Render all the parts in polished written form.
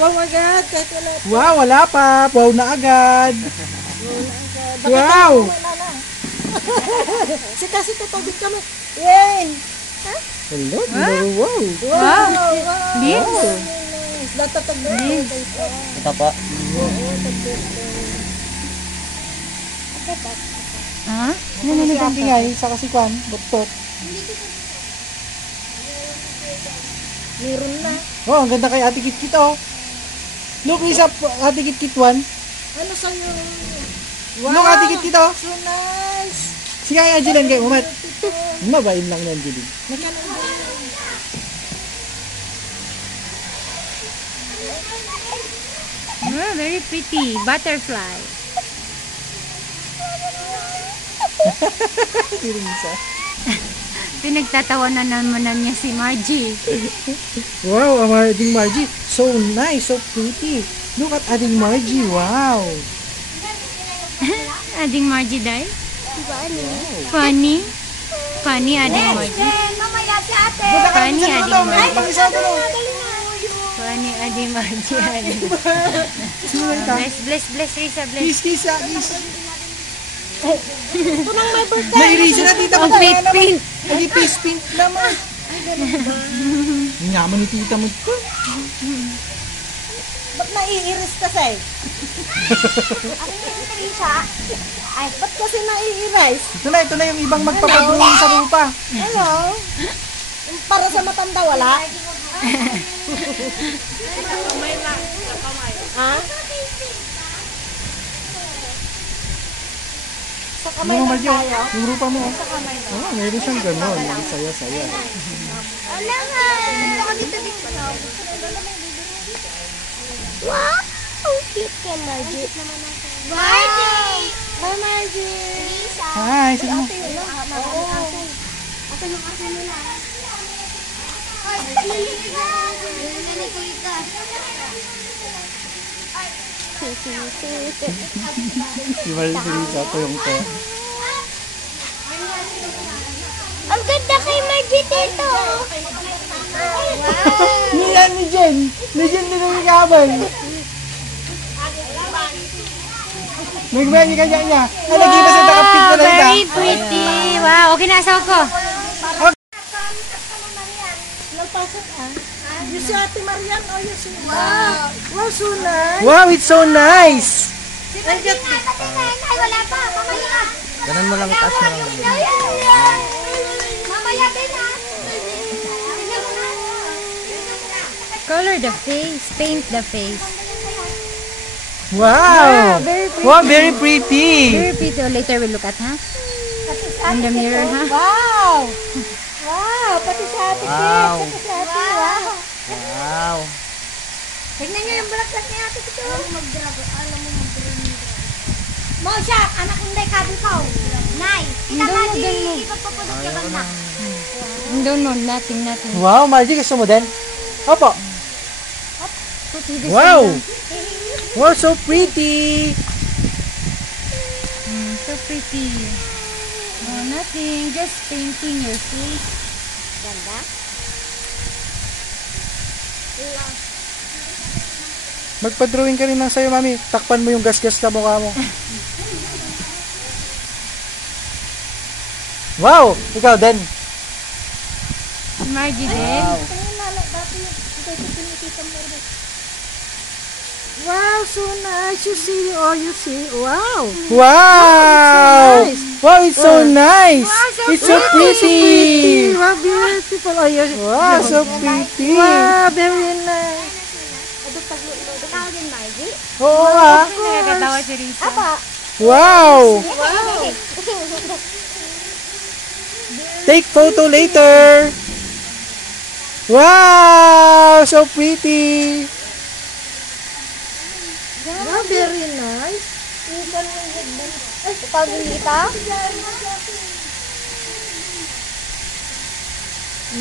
Wow, agad. Kahit wala. Wow, wala pa. Wow na agad. Wow! Sika-sika, tubig kami. Yay! Hello, wow. Wow! Lips? Datatag na. Ito po. Ha? Ang tingay sa kasikwan, butot. Meron na. Oh, ang ganda kay Ate Kit-Kit, oh. Look, isa Ate Kit-Kit 1. Ano sa'yo? Look, Ate Kit-Kit, oh. So nice! Sige kay Angeline, kay umat. Mabain lang na Angeline. Oh, very pretty. Butterfly. Tirisa. Pinagtatawanan naman na niya si Margie. Wow, Ading Margie. So nice, so pretty. Look at Ading Margie, wow. Ading Margie, day? Wow. Funny? Funny, Ading Margie. Mamaya si ate! Funny, Ading Margie. Pang-isa to. Funny, Ading Margie. Bless, Risa, bless. Kiss. Ito nang may birthday! May erase na tita mo. Oh, paint, paint. Ay, face paint naman. Nyaman ni tita mo. Ba't naiiris kasi? Ano yung Teresa? Ay, ba't kasi naiiris? Ito na yung ibang magpapadrawing sa rupa. Hello? Para sa matanda, wala? Ha? Sa kamay Ano lang Margie, tayo? yung rupa mo. Sa kamay lang. Oh, meron siyang gano'n. Saya-saya. Wala nga! Ako dito. Wow! Ang cute ka, Margie. Margie! Hi, Margie! Hi, sige mo. Oo. Ako yung ate nila. Ay, Si Margie sa yung to. ang ganda kay Margie dito. Niyan ni Jen. Ni Jen din ang ikabal. Nagmeni kanya niya. Ay, lagi ba sa nakapit na lang ita? Very pretty. Wow, okay na asawa ko. Nagpasok yung si Ate Marian o yung si... Wow! Wow, so nice! Wow, it's so nice! Ay, wala pa! Mamaya! Ganun mo lang, itaas mo lang. Mamaya din ha! Color the face. Paint the face. Wow! Very pretty. Wow, very pretty! Very pretty. Oh, later we'll look at, ha? In the mirror, ha? Wow! Wow! Pati si Ate Kit! Wow. Pati si Ate! Wow! Wow. Tignan niyo yung bulaklak ni Ate Kit! Mag-drago. Alam mo mag-drago. Mo siya! Anak hindi kabi ko! Nay! Kita Hindi, Margie! hindi. Ipagpapulot ka ba na? No, nothing. Wow, Margie, gusto mo din? Opo! Wow! Wow, so pretty! So pretty. No, nothing. Just painting your face. Ganda? Magpa-drawing ka rin ng sayo, mami. Takpan mo yung gas-gas sa mukha mo. Wow! Ikaw din. Margie din. Wow, so nice. You see, wow. Wow! It's so nice. Wow, it's so nice! so It's so pretty! Wow, beautiful. Oh, Wow, so pretty! wow, very nice. Ikaw din, Margie? Oo nga! Nakakatawa si Risa. Apa? Wow! Wow. Take photo later! Wow! So pretty! Wow, very nice. Ay, ikaw din kita?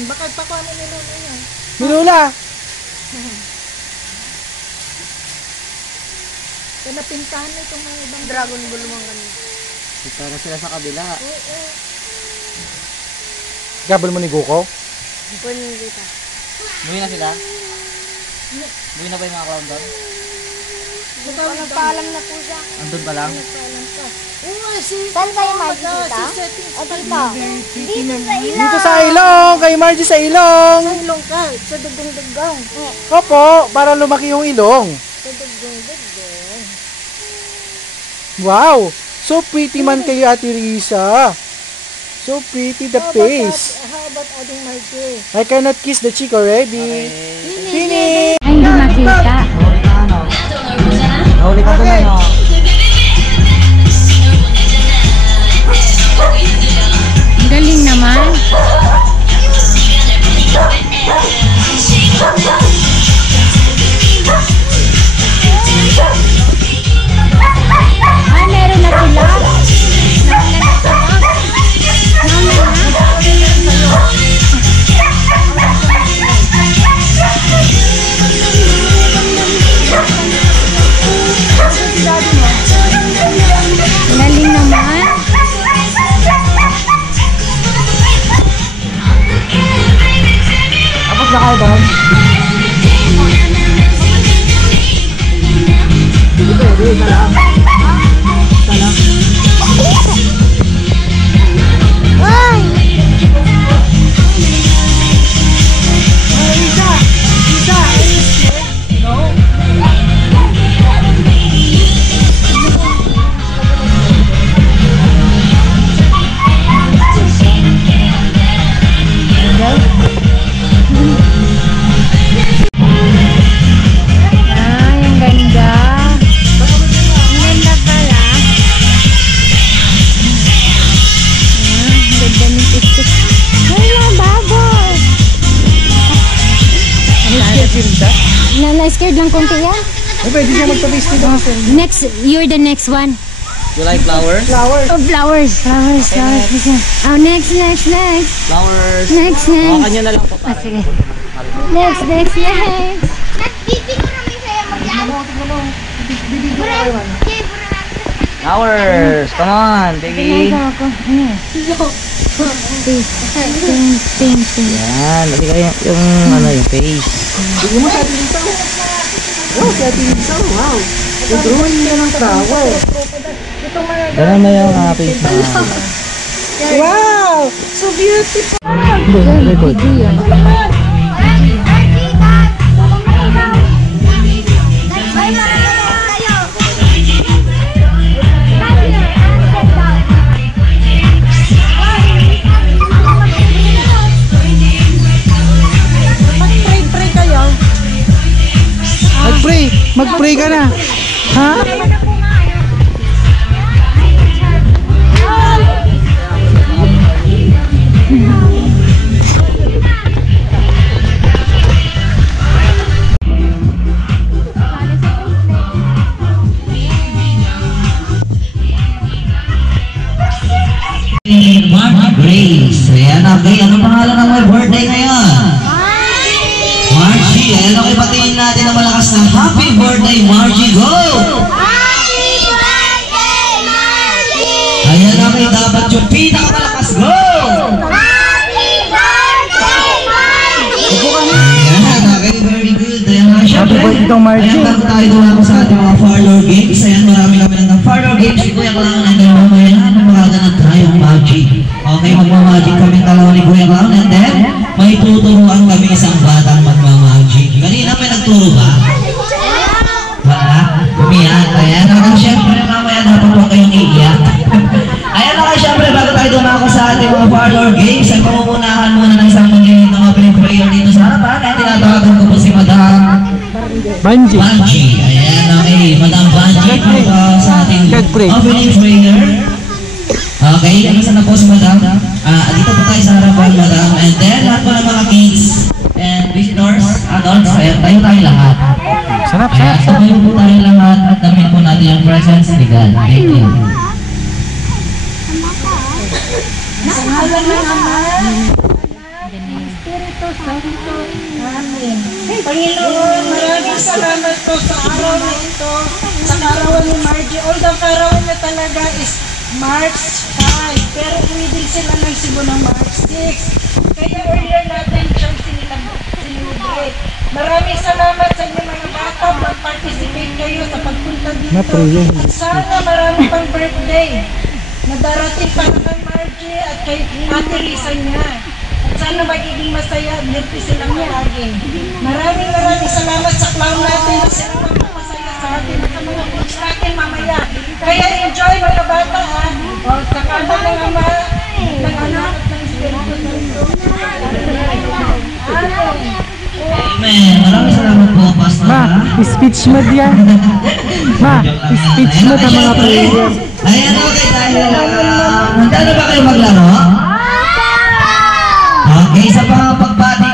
Baka pakuha mo nila na yan. Minula! Kaya napintahan na itong mga ibang Dragon Ball mga ganun. Ito na sila sa kabila. Gabal mo ni Goku? Pwede kita. Muwi na sila. Buhay na ba yung mga clown doon? Nagpaalam na po siya. Andun pa lang? Saan kayo, Margie? Dito? O dito? Dito sa ilaw. Dito sa ilong, kay Margie sa ilong. Ilong ka, sa dugong-dugong. Opo, para lumaki yung ilong. Sa dugong-dugong. Wow, so pretty man kayo, Ate Risa. So pretty the face. How about adding Margie? I cannot kiss the cheek already. Finish. Ay, hindi makita. Huli ka ano? Huli ka doon ano? Ang galing naman. Ay, meron na sila. Galing naman. Tapos na kayo doon? Ay, ang ganda. Ang ganda pala. Ang ganda ng picture. Ay, mga baboy. Na-scared lang konti yan. Ay, pwede siya magpa-face dito. Next, you're the next one. You like flowers? Flower. Oh, flowers. Flowers. Oh, next. Flowers. Next. Hawakan nyo na lang po Ah, para. sige. Next. Nagpipig ko namin sa'yo mag-yan. Flowers. Come on, baby. Ako. Ting. Yan. Hindi kayo yung ano yung face. Bigyan mo sa Ate Risa. Wow, si Ate Risa. Wow. Nag-drawing niya ng flower. Ganun na yung face na. Wow, so beautiful. Mag-pray ka na. Ha? Margie Grace. Ayan, okay. Anong pangalan ng may birthday ngayon? Margie. Ayan, okay. Patingin natin na malakas na happy birthday, Margie. Go! Happy birthday, Margie! Ayan, okay. Dapat yung pinakamalakas. Go! Happy birthday, Margie! Ayan, okay. Very good. Ayan, Happy birthday to Margie. Ayan, bago tayo dumako sa ating mga parlor games. Ayan, marami kami ng parlor games. Si Kuya Clown and then mamaya na magaganap tayong magic. Okay, magmamagic kami talawa ni Kuya Clown and then may tuturuan kami isang batang magmamagic. Kanina may nagturo ba? Wala? Umiyak. Ayan, okay, syempre mamaya dapat huwag kayong iiyak. Ayan, okay, syempre bago tayo dumako sa ating mga parlor games, ay pamumunahan muna ng isang maglilit ng opening prayer dito sa harapan. At tinatawagan ko po si Madam Banji. Banji. Ayan, okay. Madam Banji sa ating opening prayer. Okay, isa na po si Madam. Dito po tayo sa harapan, Madam. And then, lahat po ng mga kids and visitors, adults, ayan, tayo lahat. Sarap, Ayan, tayo po tayo lahat at damin po natin yung presence ni God. Thank you. Panginoon, maraming salamat po sa araw na ito, sa karawan ni Margie. Although karawan na talaga is March 5, pero uwi din sila ng Cebu ng March 6. Kaya earlier natin siyang celebrate. Maraming salamat sa iyo sa pagpunta dito. Na-pray yung At sana marami pang birthday na darating para kay Margie at kay Ate Risa niya. At sana magiging masaya at happy silang lagi. Maraming salamat sa clown natin na sila magpapasaya sa atin at sa mga coach natin mamaya. Kaya enjoy mga bata ha. O sa kama ng ama, ng anak at ng Espiritu Santo. Amen. Maraming salamat po, Pastor. Ma, speech mo yan. Ma, speech mo sa mga prayer. Ayan, okay tayo. Handa na ba kayo maglaro? Okay, sa mga pagbati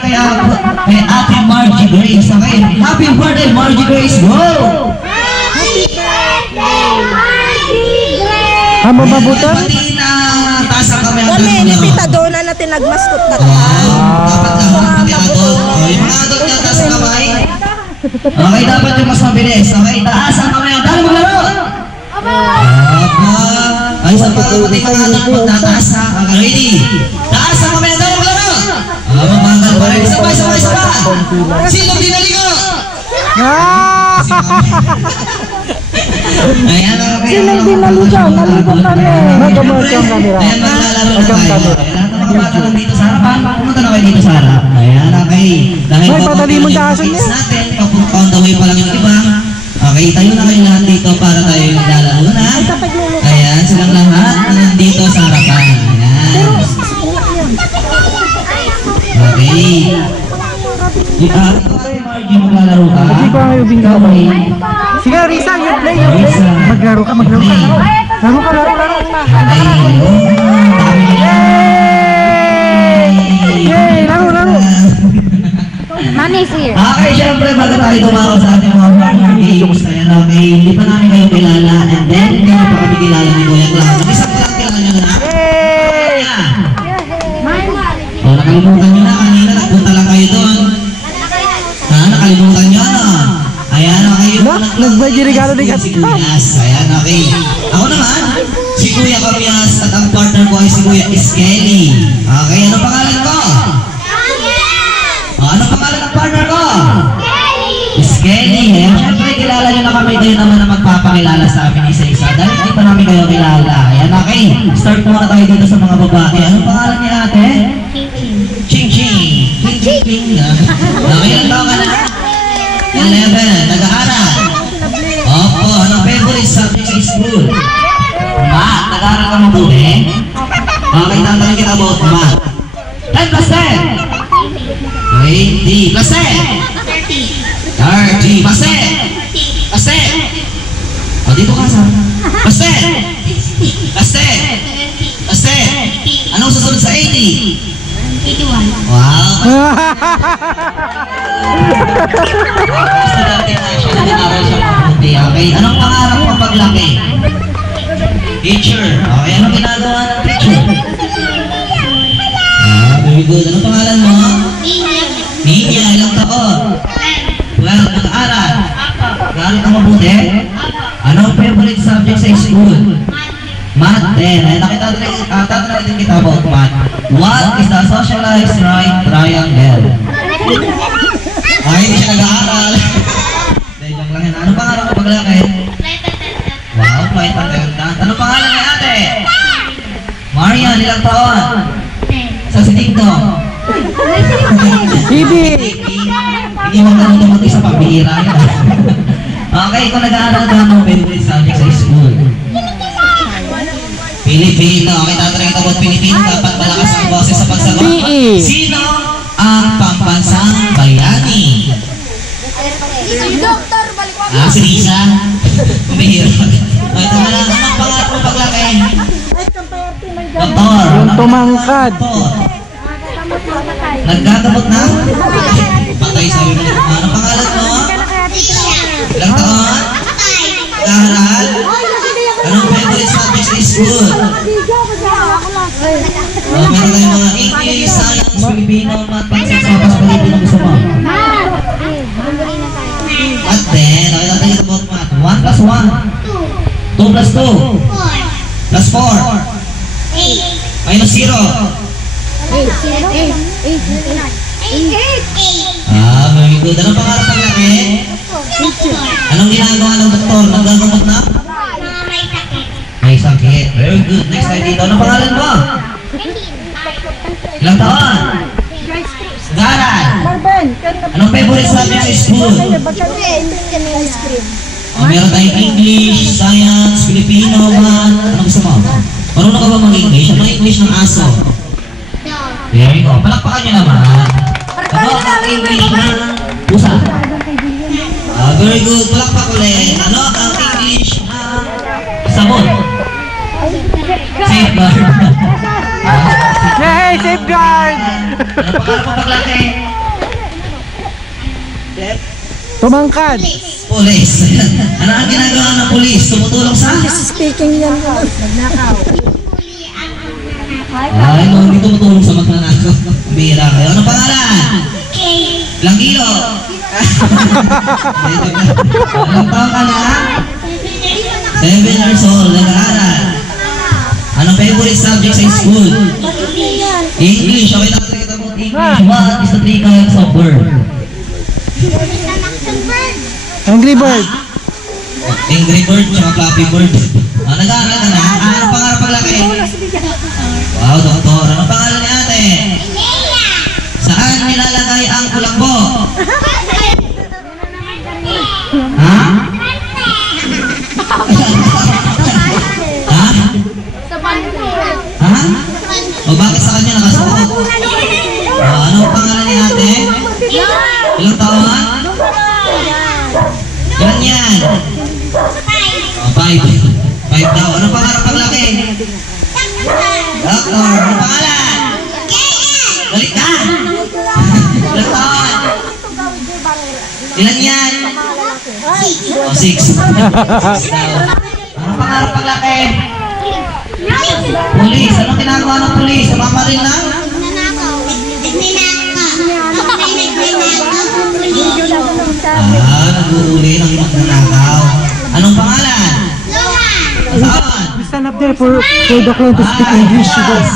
kay Ate Margie Grace. Okay, happy birthday, Margie Grace. Go! Happy birthday, Margie Grace! Ha, mababuta? Pati na taas ang kamay. Kami, ni Tita Donna na tinagmaskot na ka. Dapat naman pati adult. Yung mga adult na taas ang kamay. Okay, dapat yung mas mabilis. Okay, taas ang kamay. Dali mo laro! Ay, sa pagkakuti ka natin po, tataas ha. Okay, ready? Taas ang kamay. Dali mo laro! Mabagal pa rin. Sabay. Sinong dinaligo? Ayan, okay. Sinong dinaligo? Naligo kami. Mag-amot yung camera. Ayan, maglalaro na tayo. Ayan, mga bata lang dito sa harapan. Pumunta na kayo dito sa harap. Ayan, okay. Dahil Ay, po, padali mo yung daasan kids niya. natin, on the way pa lang yung iba. Okay, tayo na kayo lahat dito para tayo maglalaro na. Ayan, silang lahat na nandito sa harapan. Ayan. Okay. Margie, maglalaro ka? Hindi ko ang ibig ka. Sige, Risa, you play. Maglaro ka. Laro ka. Yay! Laro. Money is here. Okay, syempre, bago tayo tumawag sa ating mga partner games, ayan, okay, hindi pa namin kayo kilala, and then, hindi pa kami kilala ni Kuya Clown. Isang ko lang kilala nyo na. O, nakalimutan nyo na, kanina, nagpunta lang kayo doon. Nakalimutan nyo, ano? Ayan, okay, yung Nagbagi regalo ni Kat. si Kuyas, ayan, okay. Ako naman, si Kuya Kamyas, at ang partner ko ay si Kuya Iskeli. Okay, ano pangalan ko? Ano pangalan ng partner ko? Skelly. Siyempre, kilala nyo na kami. Tayo naman na magpapakilala sa amin isa-isa. Dahil hindi pa namin kayo kilala. Ayan, okay. Start muna tayo dito sa mga babae. Anong pangalan niya ate? Ching Ching. Okay, ilang taon ka na? 11. Nag-aaral. Opo. Anong favorite subject sa school? Math. Nag-aaral ka mabuti? Okay, tatanong kita about math. 10 plus 10. 20 plus 10. 30 plus 10. Plus 10. O, dito ka sa. Plus 10. Plus 10. Plus 10. Anong susunod sa 80? 81. Wow. Okay. Anong pangarap mo paglaki? Teacher. Okay. Anong ginagawa ng teacher? Very good. Anong pangalan mo? Ninya. Ilang taon? 12. Nag-aaral? Nag-aaral ka mabuti? Anong favorite subject sa school? Math. Ay, tatanungin kita about math. What is the socialized right triangle? Ay, hindi siya nag-aaral. Joke lang yan. Anong pangalan mo paglaki? Wow, flight attendant. Anong pangalan ni ate? Marian. Ilang taon? Sa sitigto? Bibi! Hindi mo ganun mag-isa pambihira yan. Okay, kung nag-aaral ka ng favorite subject sa school. Pilipino. Okay, tatanungin kita about Pilipino. Dapat malakas ang boses sa pagsagot. Sino ang pambansang bayani? Doktor, balik mo. Si Risa? Kumihira. Okay, tama lang. Anong pangarap mo paglaki? Doktor. Yung tumangkad. Doktor. Naggagamot na? Patay sabi mo. Anong pangalan mo? Ilang taon? Nag-aaral? Anong favorite subject sa school? Meron tayong mga English, Science, Filipino, Math, Pansin, Sopas, Pilipino gusto mo. At then, okay natin ito about math. 1 plus 1. 2 plus 2. Plus 4. Minus 0. Very good. Anong pangarap paglaki? Anong ginagawa ng Ilang taon? Nag-aaral. Marben, kan na Anong favorite subject sa school? ice cream. Meron tayong English, Science, Filipino, Math. Ano gusto mo? Marunong ka ba mag-English? Ano English ng aso? There you go. Palakpakan nyo naman. Ano ang English ng pusa? Very good. Palakpak ulit. Ano ang English ng sabon? Safeguard. Yay! Safeguard! Ano pa mo paglaki? Tumangkad! Police. Ano ang ginagawa ng police? Tumutulong sa? Speaking yan. Nagnakaw. Ay, no, hindi tumutulong sa magnanakaw. Bira kayo. Ano pangalan? Ilang kilo? Ilang taon ka na? 7 years old. Nag-aaral. Anong favorite subject sa school? English. Okay, nakakita mo English. What is the 3 kinds of bird? Angry Bird! Angry bird, tsaka Flappy bird. Nag-aaral ka na? Anong pangarap paglaki? Wow, doktor. Anong pangalan ni ate? Saan nilalagay ang kulangbo? Ha? Ha? Ha? O bakit sa kanya nakasuot? Anong pangalan ni ate? Ilang taon? Ilan yan? 5 daw. Anong pangarap paglaki? Doktor. Anong pangalan? Balik ka! Ilang taon? Ilan yan? 6. Anong pangarap paglaki? Pulis. Anong ginagawa ng pulis? Namamarin lang? Nag-uuli ng magnanakaw. Anong pangalan? Saan? Stand up there for the clown to speak English to us.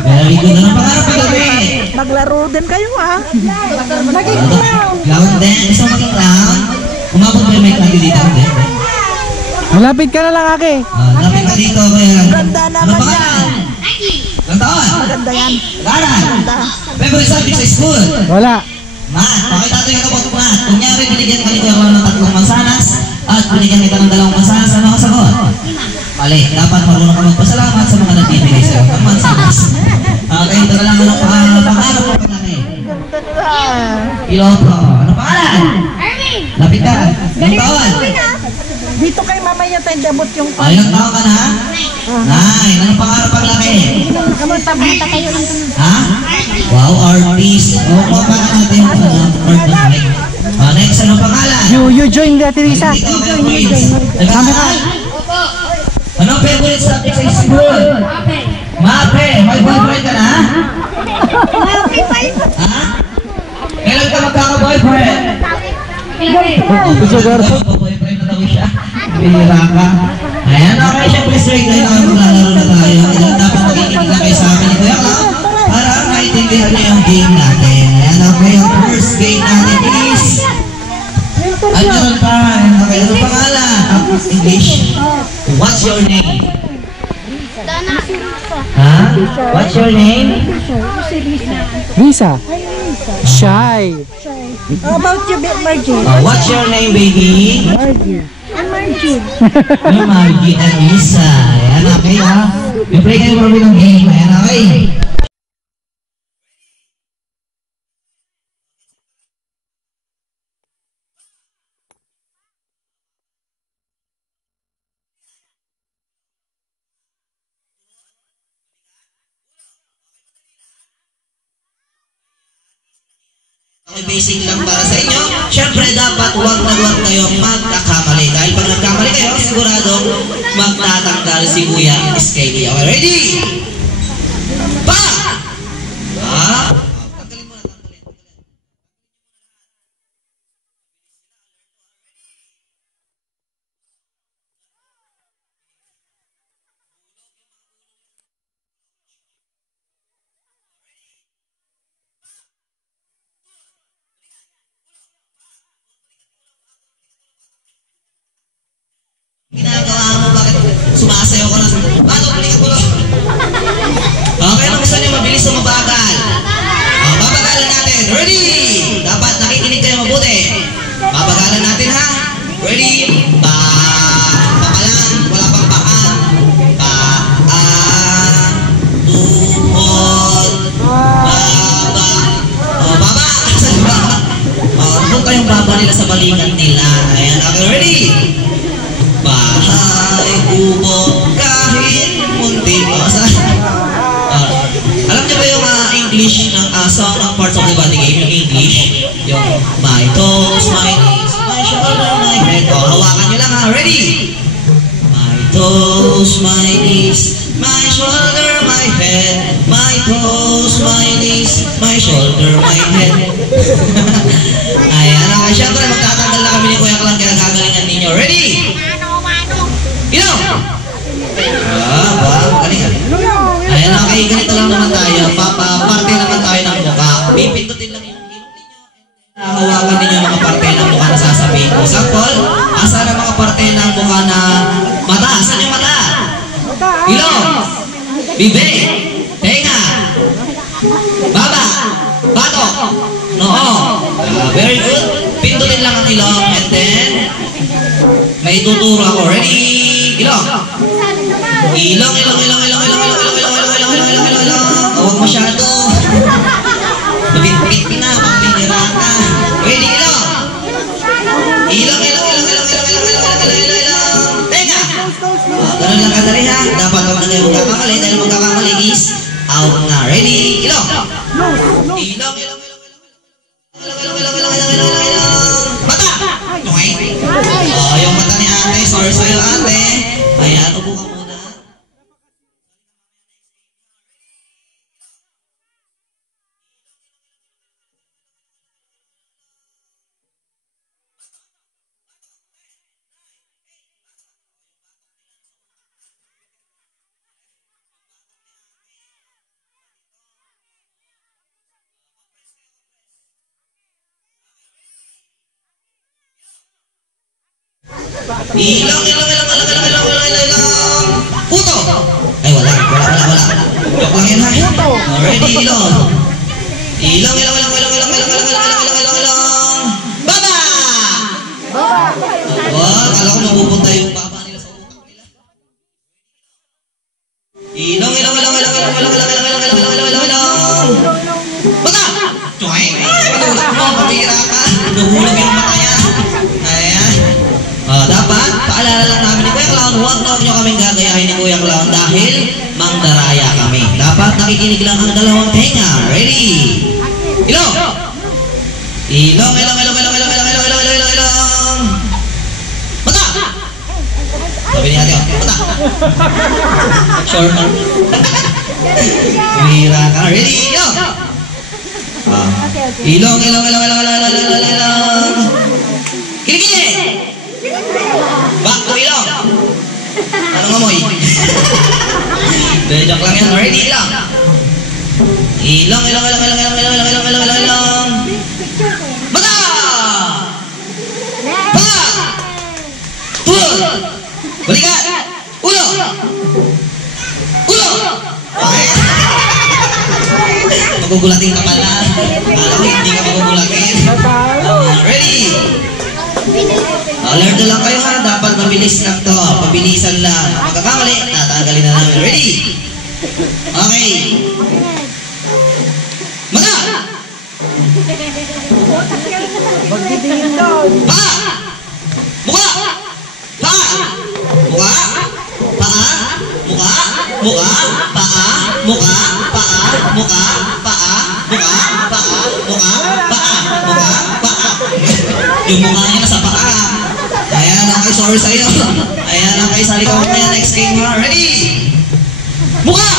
Very good. Anong pangarap paggabi? Maglaro din kayo ha. Maging clown. Clown din? Gusto mo maging clown? Umabot mo yung mic natin dito. Malapit ka na lang, Ake. Lapit ka dito. Ganda naman Anong pangalan? Ilang taon? Ganda yan. Nag-aaral? Favorite subject sa school? Wala. Math. Pakita natin yung kapag math. Kunyari, binigyan ka ni Kuya Ron ng 3 mansanas at binigyan kita ng 2 mansanas. Ano ka sagot? Mali. Dapat marunong ka magpasalamat sa mga nagbibigay sa'yo ng mansanas. Okay, ito ka lang. Anong pangarap mo paglaki? Piloto. Anong pangalan? Lapit ka. Ilang taon? Dito kay mamaya tayo dabot yung Ilang taon ka na? 9. Anong pangarap paglaki? Ha? Wow, artist. Kuha natin yung art na mic. Next, anong pangalan? You join the Teresa. Kami ka. Anong favorite subject sa school? Mape. May boyfriend ka na? Ha? Kailan ka magkaka-boyfriend? Sugar. Boyfriend na daw siya. Bihira ka. Ayan, okay, syempre straight na tayo. Maglalaro na tayo. Ayan, dapat makikinig na kayo sa amin ni Kuya Clown para maintindihan niyo yung game natin. Ayan, okay, yung first game natin is Andiyan time. Okay, ano pangalan? English. What's your name? Ha? What's your name? Lisa. Shy. How about you, Margie? What's your name, baby? Margie. Yung Margie and Lisa. Ayan, okay ha? May play kayo marami ng game. Ayan, okay? Okay, basic lang para sa inyo. Siyempre, dapat huwag kayong magkakamali. Dahil pag nagkamali kayo, siguradong magtatanggal si Kuya SKD. Okay, ready? Pa! Ha? Tanggalin mo na, tanggalin. Ginagawa mo, bakit sumasayaw ka na? Paano, balik ko lang. baba nila sa balikat nila. Ayan, okay, ready? Bahay, kubo, kahit munti. Alam niyo ba yung English ng song ng Parts of the Body Game? Yung English? Yung my toes, my knees, my shoulder, my head. O, hawakan nyo lang ha. Ready? My toes, my knees, my shoulder, my head. My toes, my knees, my shoulder, my head. Ayan, okay. Siyempre, magtatanggal na kami ni Kuya Klang kaya gagalingan ninyo. Ready? Ilaw! Galingan. Ayan, okay. Ganito lang naman tayo. Parte naman tayo ng mukha. Pipindutin lang yung ilong ninyo. Hawakan ninyo mga parte ng mukha na sasabihin ko. Sample, asa na mga parte ng mukha na mata? Saan yung mata? Ilong, bibig, tenga, baba, batok, noo. Very good. Pindutin lang ang ilong and then may tuturo ako. Ready? Ilong. Ilong. Huwag masyado. Mabit-bit na, magbinira ka. Ready? Ilong. Ilong. Tenga. Ganun lang kadali ha. Dapat huwag na kayo magkakamali. Dahil magkakamali is out na. Ready? Ilong. Ilong. Mata! Yung mata ni ate. Sorry sa'yo ate. Ayan, upo ka muna. Ilong. Puto. Ay, wala. Joke lang yan ha. Ready, ilong. Ilong. Baba! Kala ko mapupunta yung baba nila sa utak nila. Ilong. Bata! Tuway! Panulak mo, pamira ka. Nuhulog yung mata niya. Ayan. Dapat, paalala lang namin ni Kuya Clown, huwag nyo kaming gagayahin ni Kuya Clown dahil mangdaraya kami. Dapat nakikinig lang ang dalawang tenga. Ready? Ilong! Ilong. Mata! Sabi ni ate, mata! Short na. Pamira ka. Ready? Ilong! Kilikili! Back to ilong. Anong amoy? Joke lang yan. Ready? Ilong. Mata! Back! Pull! Balikat! Ulo! Magugulatin ka pala. Alam mo, hindi ka magugulatin. Ready? Alert lang kayo ha, dapat mabilis lang to. Pabilisan lang. Magkakamali, tatanggalin na namin. Ready? Okay. Mata! Paa! Mukha! Paa! Mukha! Paa! Mukha! Mukha! Paa! Mukha! Paa! Mukha! Paa! Mukha! Paa! Mukha! Paa! Mukha! Paa! Yung mukha niya nasa paa. Ayan, okay, sorry sa'yo. Ayan, okay, sali ka mamaya next game ha. Ready? Mukha!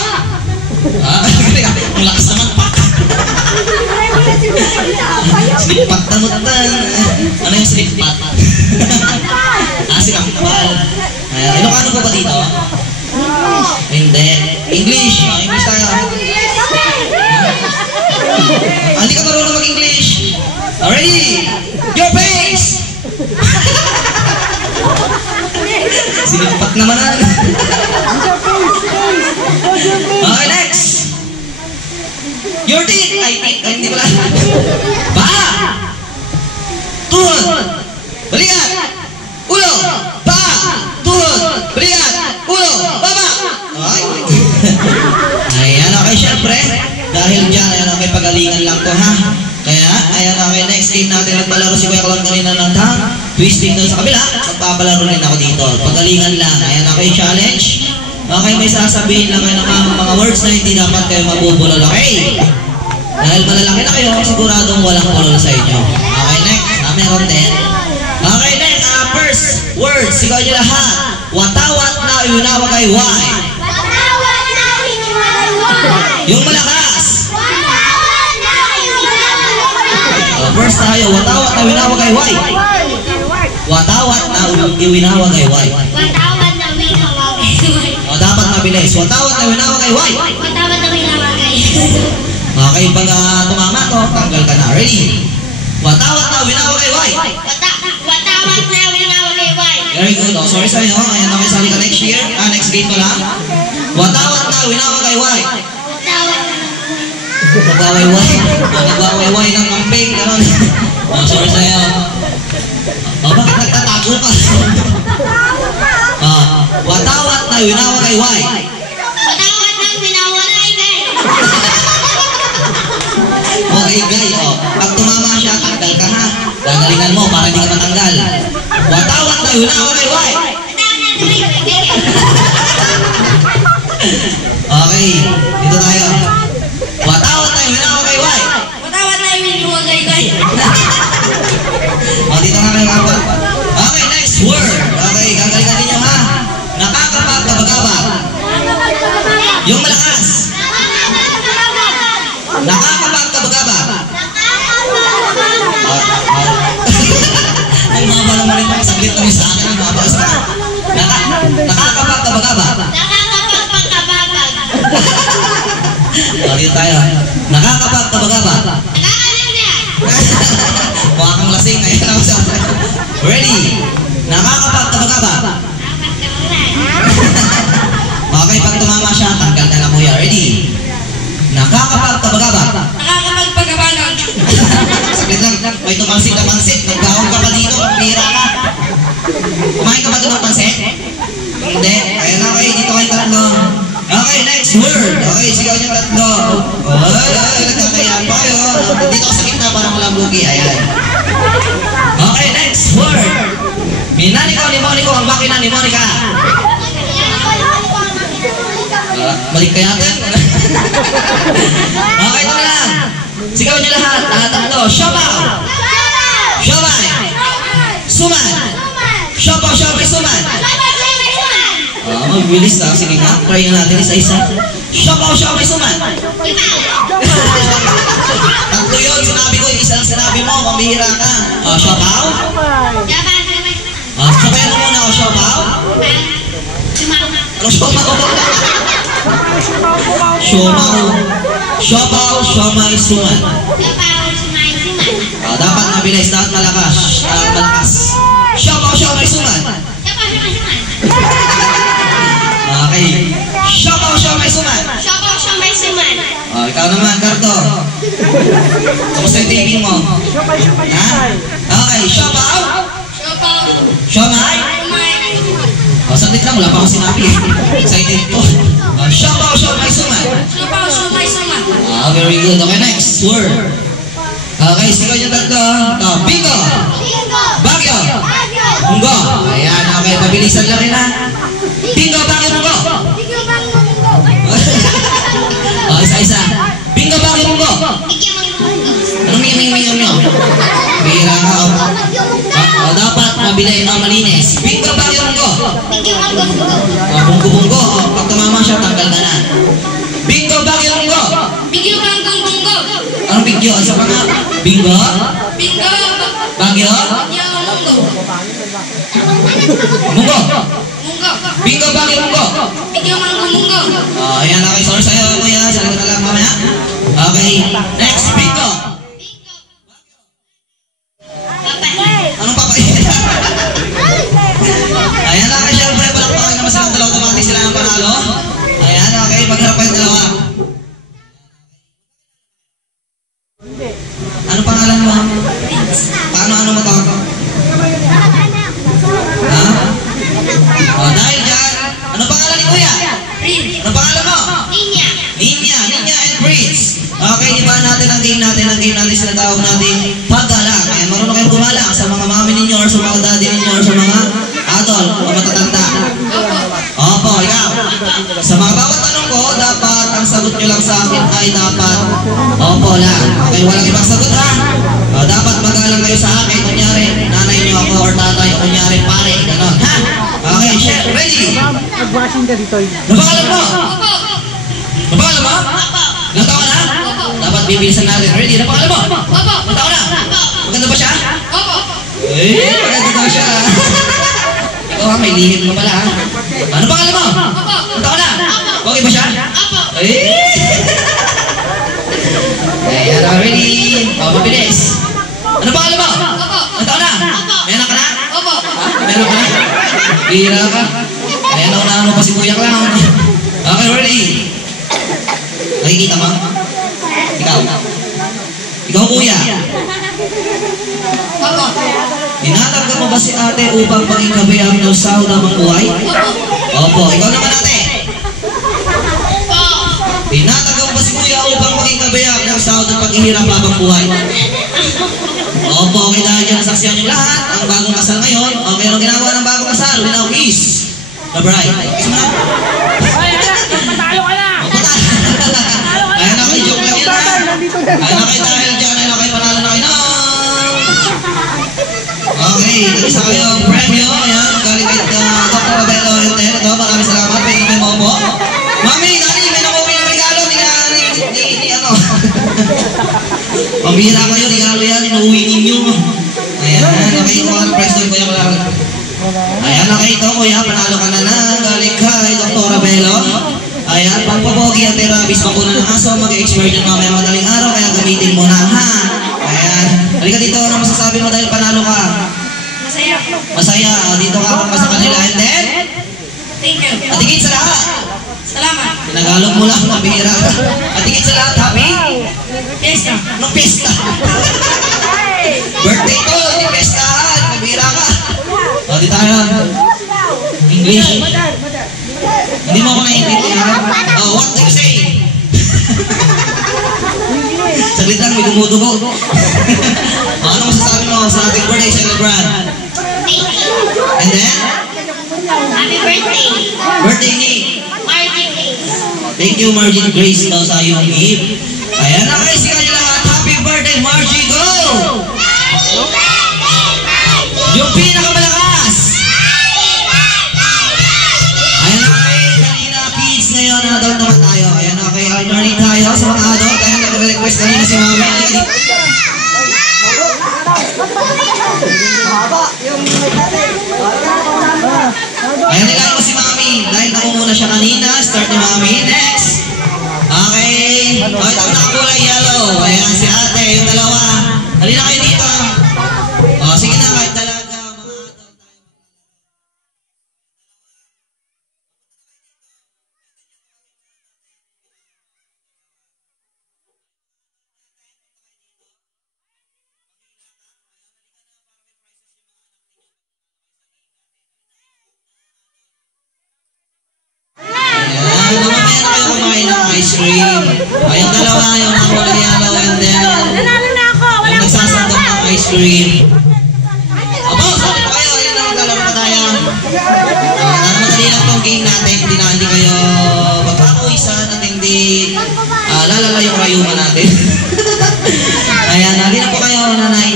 Ang lakas naman, pak! Slipat na mutan. Ano yung slipat? Sinampal. Ayan, Ilocano po ba dito? Hindi. English. English tayo. Hindi ka marunong mag-English. Ready? Your face! Sinimpat naman na. Okay, next. Your teeth. Ay, hindi pala. Paa. Tuhod. Balikat. Ulo. Paa. Tuhod. Balikat. Ulo. Baba. Ay. Ayan, okay, syempre. Dahil dyan, ayan, okay, pagalingan lang to, ha? Kaya, ayan, okay, next game natin. Nagpalaro si Kuya Kalon kanina ng tang. Twisting doon sa kabila. Magpapalaro rin ako dito. Pagalingan lang. Ayan, okay, challenge. Okay, may sasabihin lang kayo ng mga words na hindi dapat kayo mabubulol. Okay? Dahil malalaki na kayo, siguradong walang bulol sa inyo. Okay, next. Meron din. Okay, next. First word. Sigaw nyo lahat. Watawat na iunawa kay Y. Watawat na iunawa. Yung malakas. Watawat na iunawa. First tayo. Watawat na iunawa kay Y. Watawat na iunawa kay Y. Watawat na iunawa kay Y. O, dapat mabilis. Watawat na iunawa kay Y. Watawat na iunawa kay Y. Okay, pag tumama to, tanggal ka na. Ready? Watawat na iunawa kay Y. Watawat na iunawa kay Y. Very good. Oh, sorry sa'yo. Ayan na, may sali ka next year. Next game ko lang. Watawat na iunawa kay Y. Watawat na. Nagwawayway. Nagwawayway ng kamping. Ganon. Oh, sorry sa'yo. Oh, bakit nagtatago ka? Watawat na iunawa kay Y. Watawat na iunawa kay Y. Okay, guys. Oh, pag tumama siya, tanggal ka ha. Gagalingan mo para hindi ka matanggal. Watawat na iunawa kay Y. Watawat na iunawa kay Y. Okay, dito tayo. Watawat na iunawa kay Y. Watawat na iunawa kay Y. O, dito nga kayo kapag. Okay, next word. Okay, gagalingan ninyo ha. Nakakapagkabagabag. Yung malakas. Nakakapagkabagabag. Ay, mama naman rin mga saglit kami sa akin. Mabawas ka. Nakakapagkabagabag. Nakakapagpagkabagag. O, dito tayo. Nakakapagkabagabag. Nakakalimnan. Mukha kang lasing. Ayan ako sa ready. Nakakapagkabagabag. Okay, pag tumama siya, tanggal ka na kuya. Ready? Nakakapagkabagabag. Nakakapagpagkabagang. Saglit lang, may tumalsik na pansit. Nagbahong ka pa dito, pira ka. Kumain ka ba doon ng pansit? Hindi. Ayan, okay, dito kayo tatlo. Okay, next word. Okay, sigaw niyo tatlo. Ay, nagkakayaan pa kayo. Dito ka sa gitna, parang walang bugi. Ayan. Okay, next word. Minaniko ni Moniko ang makina ni Monica. Balik kaya natin. Okay, ito na lang. Sigaw niyo lahat. Tatlo. Siopaw. Siomay. Suman. Siopaw, siomay, suman. Magbilis na. Sige nga. Try na natin isa-isa. Siopaw, siomay, suman. Tatlo yun. Sinabi ko. Isa lang sinabi mo. Pambihira ka. Siopaw. Sabayan mo muna ako. Siopaw. Ano siopaw? Siopaw. Siopaw, siomay, suman. Dapat mabilis, dapat malakas. Malakas. Siopaw, siomay, suman. Okay. Siopaw, siomay, suman. Ikaw naman, Carto. Kamusta yung taping mo? Ha? Okay, siopaw. Siomay. Saglit lang, wala pa akong sinabi. Excited po. Siopaw, siomay, suman. Very good. Okay, next word. Okay, sigaw niyo tatlo. Bingo. Bagyo. Munggo. Ayan, okay. Pabilisan lang rin ha. Bingo, bagyo, munggo. Isa-isa. Bingo, bagyo, munggo. Anong minging-minging nyo? Bira ka. Dapat mabilis na malinis. Bingo, bagyo, munggo. Bunggo-bunggo. Pag tumama siya, tanggal ka na. Bingo, bagyo, munggo. Anong bingyo? Asa pa nga? Bingo? Bagyo? Munggo? Bingo, bagyo, munggo. Ayan, okay. Sorry sa'yo, kuya. Sabi ko na lang mamaya. Okay. Next, bingo. Anong papay? Ayan, okay. Siyempre, palakpakan naman silang dalawa. Automatic sila ang panalo. Ayan, okay. Magharap kayo dalawa. Ano pangalan mo? Paano mo to? Ha? Dahil dyan, ano pangalan ni Kuya? Ano pangalan mo? Ninya and Prince. Okay, di ba natin ang game natin ng nating paggalang. Ayan, marunong kayong gumalang sa mga mami ninyo or sa mga daddy ninyo or sa mga adult o matatanda. Opo, ikaw. Sa mga bawat tanong ko, dapat ang sagot nyo lang sa akin ay dapat opo lang. Okay, walang ibang sagot ha. Dapat magalang kayo sa akin. Kunyari, nanay nyo ako or tatay o kunyari pare. Ganon, ha? Okay, share. Ready? Nag-washing ka dito. Napakalam mo? Napakalam mo? Ilang taon na? Dapat bibilisan natin. Ready? Napakalam mo? Ilang taon na? Maganda ba siya? Eh, maganda daw siya. Ikaw ha, may lihim mo pala ha. Ano pangalan mo? Ilang taon na? Okay ba siya? Eh! Ayan, ready? Mabilis. Ano pangalan mo? Ilang taon na? May anak ka na? May anak ka na? Bira ka. Ayan, naunahan mo pa si Kuya Clown. Okay, ready? Nakikita mo? Ikaw. Ikaw, Kuya. Tinatanggap mo ba si ate upang maging kabayang ng sahod ng buhay? Opo. Ikaw naman ate. Tinatanggap mo ba si Kuya upang maging kabayang ng sahod ng paghihirap habang buhay? Opo. Okay, dahil dyan nasaksiyan yung lahat. Ang bagong kasal ngayon. Okay, anong ginawa ng bagong kasal? Winaw kiss. The bride. Kiss mo na. Matalo ka na! Ayan na kayo, joke lang yan ha. Ayan na kayo dahil dyan, ayan na kayo, panalo na kayo na. Okay, isa kayo ang premyo. Ayan, galing kay Dr. Abelo. Ito, maraming salamat. Pwede mo po. Mami, Dani, may nakuha ng regalo. Ni ano. Pambira kayo, regalo yan. Inuwi ninyo. Ayan, okay, ito ang prize doon, Kuya Clown. Ayan, okay, ito, Kuya, panalo ka na na. Galing kay Dr. Abelo. Ayan, pangpapogi at therapist bakuna ng aso, mag-expire dyan mamaya madaling araw, kaya gamitin mo na, ha? Ayan, halika dito, ano masasabi mo dahil panalo ka? Masaya. Masaya, dito ka pa sa kanila, and then? Thank you. At higit sa lahat, Salamat. Tinagalog mo lang, mabihira ka. At higit sa lahat, happy? Yes, sir. Anong pista? Birthday ko, di pestahan, mabihira ka. O, di tayo. English. Hindi mo ako naiintindihan. Oh, what do you say? Saglit lang, may dumudugo. Ano masasabi mo sa ating birthday celebrant? And then? Happy birthday. Birthday ni? Margie Grace. Thank you, Margie Grace, daw sa iyong gift. Ayan na kayo, sige nyo lahat. Happy birthday, Margie, go! Yung pinakamalakas! Ayan na kayo, kanina kids, ngayon adult naman tayo. Ayan na kayo, learning tayo sa mga adult. Ayan, nag-request kanina si Mami. Ayan, nilalo ko si Mami. Dahil namumuna siya kanina, start ni Mami. Next! Okay. O, ito ang nakakulay yellow. Ayan, si ate, yung dalawa. Halina kayo dito. O, sige na, kahit dalaga, mga adult tayo. Ayan, mamaya na kayo kumain ng ice cream. O, yung dalawa, yung nakakulay yellow, and then, Nanalo na ako. yung nagsasandok ng ice cream. Abo, sabi ko kayo, ayan na, maglalaro na tayo. Madali lang itong game natin, hindi kayo magpapawisan at hindi lalala yung rayuman natin. Ayan, halika na po kayo, nanay.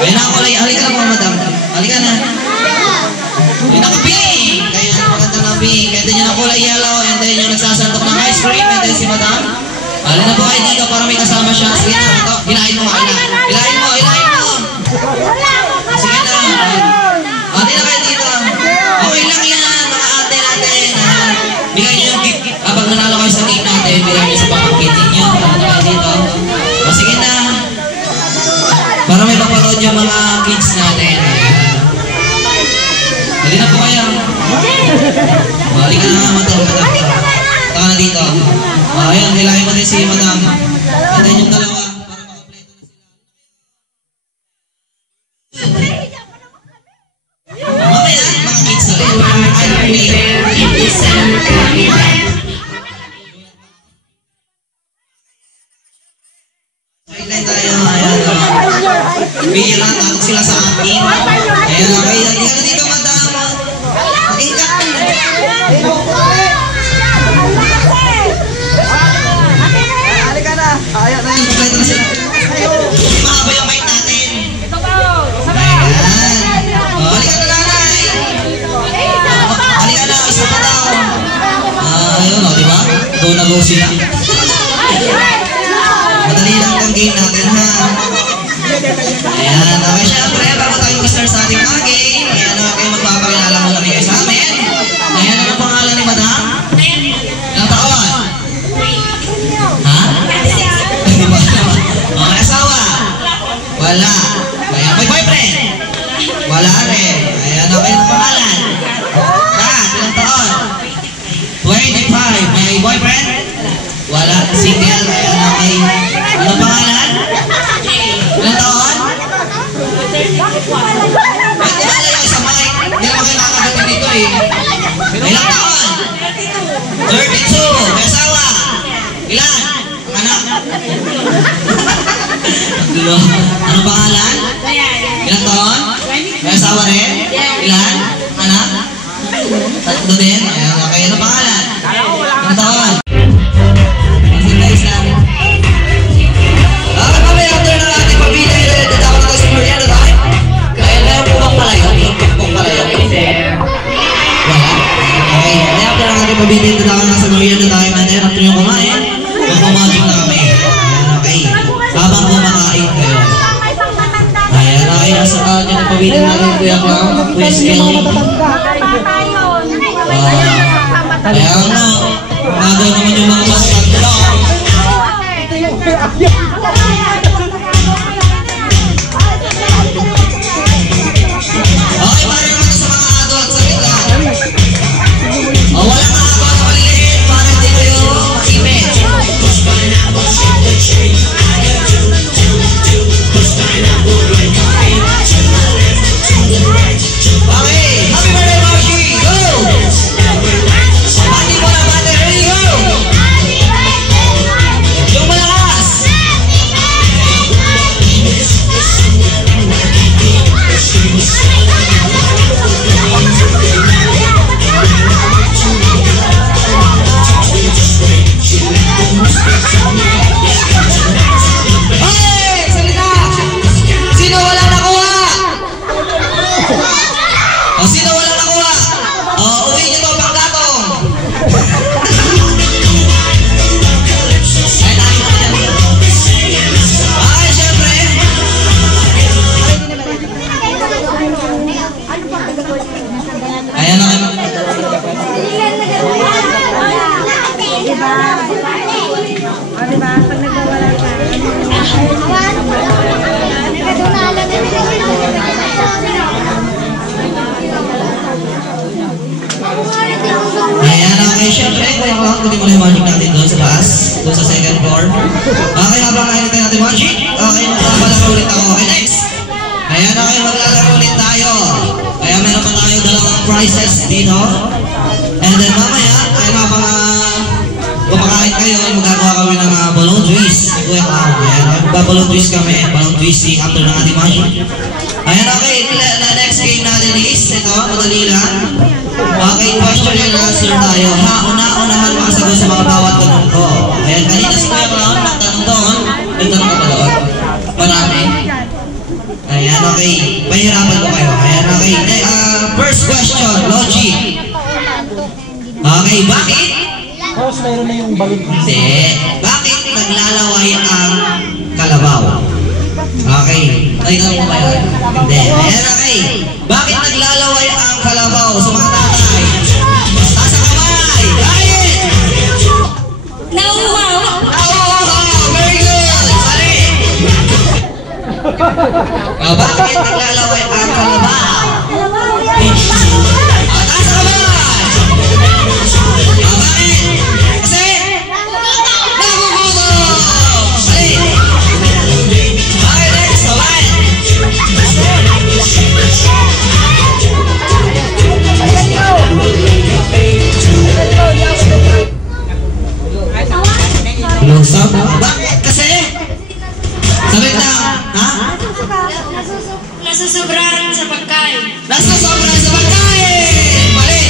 Ayan na ako, halika na po, madam. Halika na. Ayan na, pink. Kaya maganda na pink. And then yung nakulay yellow, and then yung nagsasandok ng ice cream, and then si madam. Halika na po kayo dito para may kasama siya. Sige na, ito. Hilahin mo, hilahin mo. Hilahin mo. Sige na. Ate na kayo dito. Okay lang yan, mga ate natin. Bigay nyo yung gift. Kapag nanalo kayo sa game natin, bigay nyo sa pamangkin ninyo. Ate kayo dito. O sige na. Para may papanood yung mga kids natin. Dali na po kayo. Balik ka na, madam. Taka na dito. Ayan, hilahin mo din si madam. And then yung dalawa. Mamaya, mga kids na rin. Sideline tayo. Ayan. Bira, takot sila sa akin. Ayan, okay. Hindi ka na dito, madam. Tingka. Halika na. Ayaw na yung kompleto na sila. Mahaba yung mic natin. Ayan. Halika na, nanay. Halika na, isa pa daw. Ayun, o, diba? Go na go sila. Madali lang itong game natin, ha? Ayan, okay, syempre, bago tayo mag-start sa ating mga game, ayan, okay, magpapakilala muna kayo sa amin. Ayan, ano pangalan ni madam? Ilang taon? Ha? Hindi ba? Okay, asawa? Wala. Ayan, may boyfriend? Wala rin. Ayan, okay, ano pangalan? Ilang taon? 25. May boyfriend? Wala. Single. Ayan, okay. Ano pangalan? Ilang taon? Ba't nilalayo sa mic? Hindi naman kayo nakakagatin dito eh. Ilang taon? 32. May asawa? Ilan? Anak? Gulo. Ano pangalan? Ilang taon? May asawa rin? Ilan? Anak? Tatlo din? Ayan, okay. Ano pangalan? Ilang taon? After ng ating pamilya, dadawin na tayo sa Merienda time. Kaya meron po bang palayo? Pong palayo? Wala? Okay. Kaya after ng ating pamilya, dadawin na sa Merienda time. And then after yung kumain, magpamagic na kami. Ayan, okay. Habang kumakain kayo. Ayan, okay. Nasa kanya ng pamilya natin, Kuya Clown, Kuya Skelly. Kaya ano, magaw naman yung mga matatanda lang. Okay, para naman sa mga adult sa gitna. O, walang adult sa maliliit para hindi kayo ipin. Okay, happy birthday, Margie! Go! Bati mo na, bati! Ready, go! Yung malakas! Hey! Salita! Sino wala nakuha? O, sino wala nakuha? O, uwi niyo to pang gatong. Ay, nakita niya. Ay, syempre. Ayan na kayo. Ayan, okay, syempre, kaya ako, hindi mo na yung magic natin doon sa taas, doon sa second floor. Okay, habang kainitin natin magic, okay, magpapalaro ulit ako. Okay, next. Ayan, okay, maglalaro ulit tayo. Kaya meron pa tayo dalawang prizes dito. And then mamaya, ay mga kumakain kayo, magagawa kami ng balloon twist. Kuya Clown, ayan, magbaballoon twist kami, balloon twisting after ng ating magic. Ayan, okay, the next game natin is, ito, madali lang. Okay, question and answer tayo. Unahan makasagot sa mga bawat tanong ko. Ayan, kanina si Kuya Clown, magtanong doon. Nagtanong ka ba doon? Marami. Ayan, okay. Mahirapan ko kayo. Ayan, okay. First question, logic. Okay, bakit? Tapos mayroon na yung balon. Hindi. Bakit naglalaway ang kalabaw? Okay. Nagtanong ko ba yun? Hindi. Ayan, okay. Bakit naglalaway ang kalabaw sa mga tatay? Taas ang kamay! Bakit? Nauuhaw! Very good! Sali! Bakit naglalaway ang kalabaw? Taas ang kamay! Bakit? Kasi? Nagugutom! Sali! Bakit next? Sabay! Lusog? Bakit? Kasi? Sabi na, ha? Nasusobrahan sa pagkain. Nasusobrahan sa pagkain! Mali!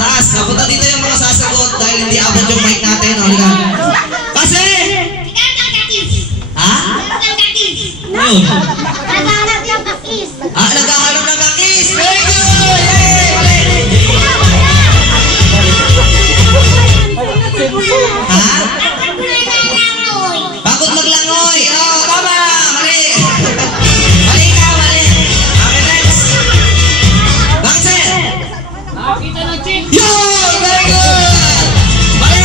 Taas. Napunta dito yung mga sasagot dahil hindi abot yung mic natin. Kasi! Ha? Ayun. Naghahanap ng kakis. Naghahanap ng kakis! Very good! Yay! Mali! Ha? Bakit maglangoy? Oh, tama! Mali! Mali ka, mali! Okay, next! Bakit, sir? Nakakita ng chick. Yun! Very good! Mali!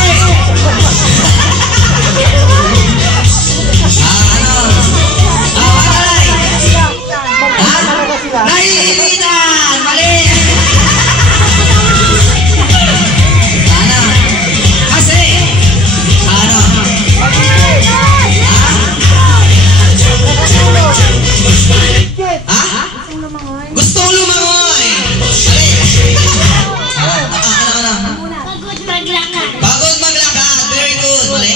Matalay! Nahihilitan! Mali! Kasi! Gustong lumangoy! Pagod maglakad. Very good. Mali?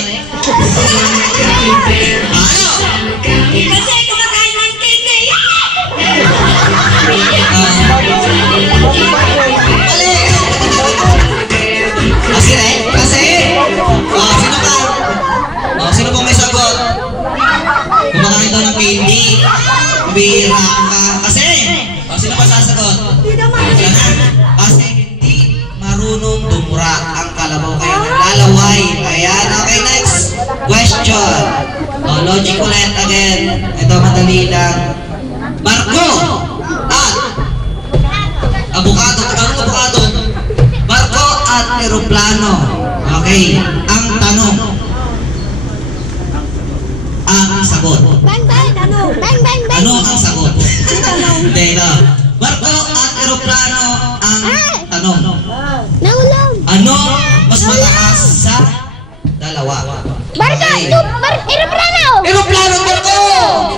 Kasi kumakain ng titi. Mali! Kasi? Sino ka? Sino pong may sagot? Kumakain daw ng candy. Bira ka. Kasi? Sino pa sasagot? Wala na. Kasi hindi marunong dumura ang kalabaw kaya naglalaway. Ayan. Okay, next question. Logic ulit again. Ito madali lang. Marco at abukado. Anong abukado? Marco at eroplano. Okay. Ang tanong. Ang sagot. Bang, bang, ano? Bang, bang, bang. Ano ang sagot? Hindi na. Marco at eroplano ang tanong. Naulong. Ano mas mataas sa dalawa? Barka! Okay. Aeroplano! Eroplano, Marco!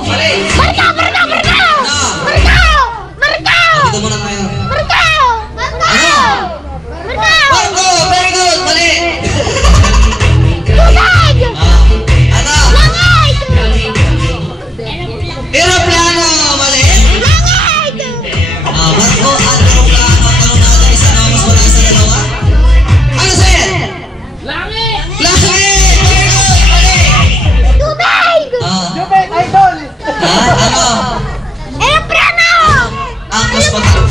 Mali! Barka! Barka! Barka! No! Barka! Barka! Dito muna tayo. Barka! Barka! Ano? Barka! Marco! Very good! Mali! Tubig! Ano? Langay! Eroplano! Mali! Langay! Marco at eroplano. Tanong natin isa na mas mataas sa dalawa. Ano sa'yo? Langit! Langit! Very good! Mali! Tubig! Ano? Aeroplano! Ang mas mataas.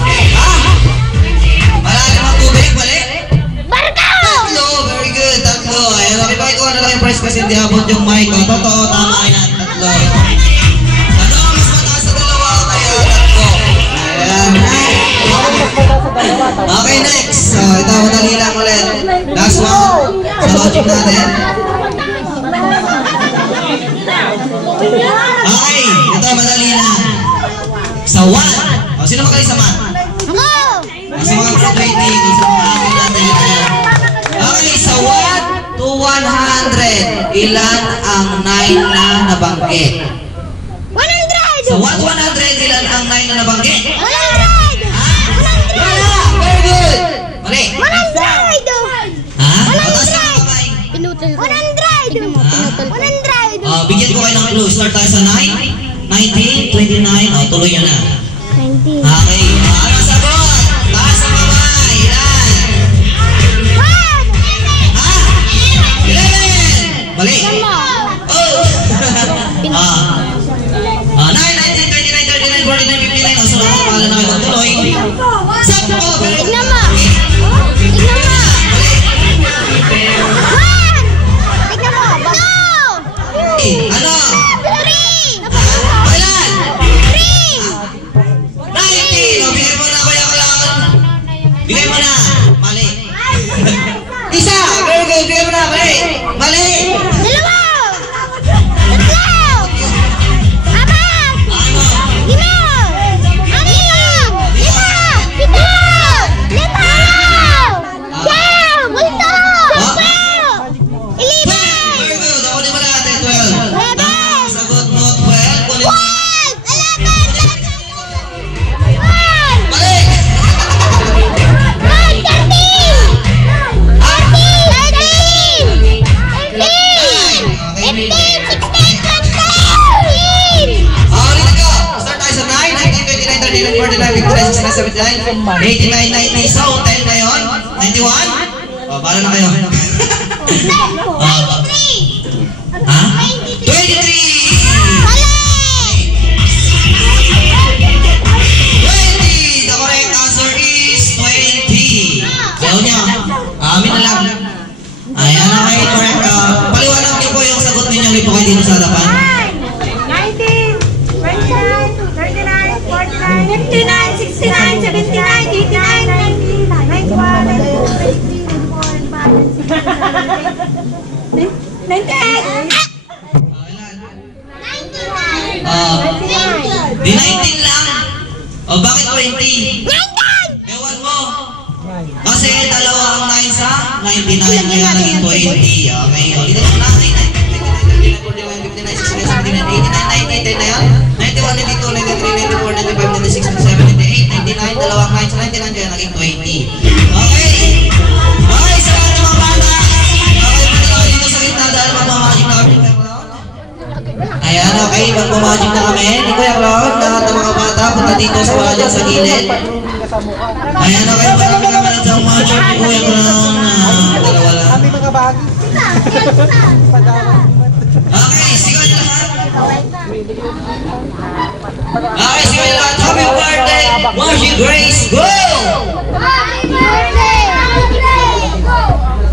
Malalim ang tubig. Mali? Barka! Tatlo, very good, tatlo. Ayan, okay ba ikaw na lang yung price kasi hindi abot yung mic. O, totoo, tama kayo na, tatlo. Ano, mas mataas sa dalawa, kaya tatlo. Ayan. Okay, next. So, ito, madali lang ulit. Last one, sa logic natin. Okay, ito, madali lang. Sa 1. O, sino magaling sa math? Ako! Sa mga graduating, sa mga amin natin. Ayan. Okay, sa 1 to 100, ilan ang 9 na nabanggit? 100! Sa 1 to 100, ilan ang 9 na nabanggit? 100! Wala! Very good! Mali! 100! Ha? Mataas ang kamay. Pinutol ko. 100! Pinutol ko. 100! Bigyan ko kayo ng clue. Start tayo sa 9, 19, 29. Tuloy nyo na. 20. Okay. Ano ang sagot? Taas ang kamay. Ilan? 11! Mali! Oh! 9, 19, 29, 39, 49, 59. So, nakapala na kayo tuloy. Sakto! Tignan mo! Tignan mo! 1! Tignan mo! 2! Ano? 3! Ilan? 3! 19! O, bigay mo na, Kuya Kalakot. Bigay mo na. Mali. Isa! Very good. Bigay mo na. Mali. Mali. Dalawa! Tatlo! 79, 89, 90. So, 10 na yun. 91? O, bahala na kayo. Ha? 23! 20! The correct answer is 20. Ayaw niya. Amin na lang. Ayan, okay, correct. Paliwanag niyo po yung sagot ninyo. Hindi po kayo dito sa harapan. 19, 29, 39, 49, 59, 69, 79, 89, 90, 91, 98. Di 19 lang. O bakit 20? 19! Ewan mo. Kasi dalawa ang 9 sa 99 kaya naging 20. Okay, o dito lang natin. 89, 90, 10 na yan. 91, 92, 93, 94, 95, 96, 97, 98, 99, dalawang 9 sa 99 kaya naging 20. Okay. Okay, sa lahat ng mga bata. Okay, pagkakaw dito sa gitna dahil magmamagic na kami. Ayan, okay, magmamagic na kami. Ni Kuya Cloud, lahat ng mga bata, punta dito sa mga dyan sa gilid. Ayan, okay, marami kami lang sa magic ni Kuya Cloud. Dalawa lang. Kami mga bagi. Okay, sigaw niyo lahat. Okay, sigaw niyo lahat. Happy birthday, Margie Grace, go! Happy birthday!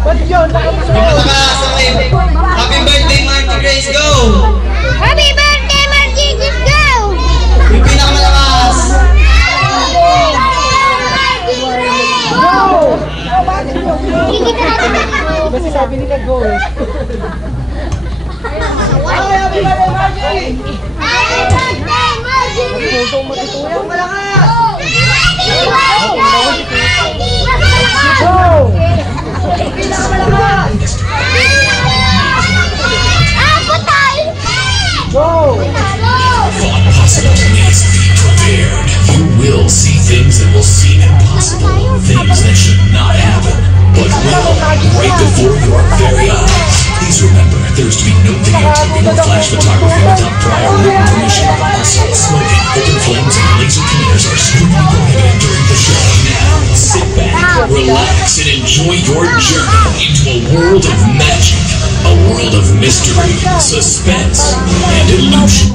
Ba't yun? Happy birthday, Margie Grace, go! Happy birthday, Margie! Let's go! Yung pinakamalakas. Kasi sabi nila go eh. Happy birthday, Margie! Gusto mo ito yan? Happy birthday! Go! Go! Possibilities, be prepared. You will see things that will seem impossible, things that should not happen, but will, right before your very eyes. Please remember, there is to be no videotaping or flash photography without prior written permission. Also, smoking, open flames, and laser pointers are strictly prohibited during the show. Now, sit back, relax, and enjoy your journey into a world of magic, a world of mystery, suspense, and illusion.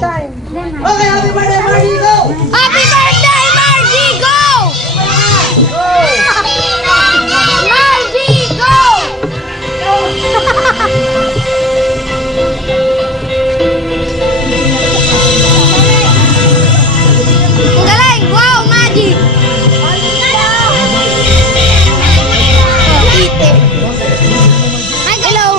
Okay, happy birthday, Margie, go! Happy birthday, Margie! Go! Margie, go! Ang galing! Wow, Margie! Hi, hello!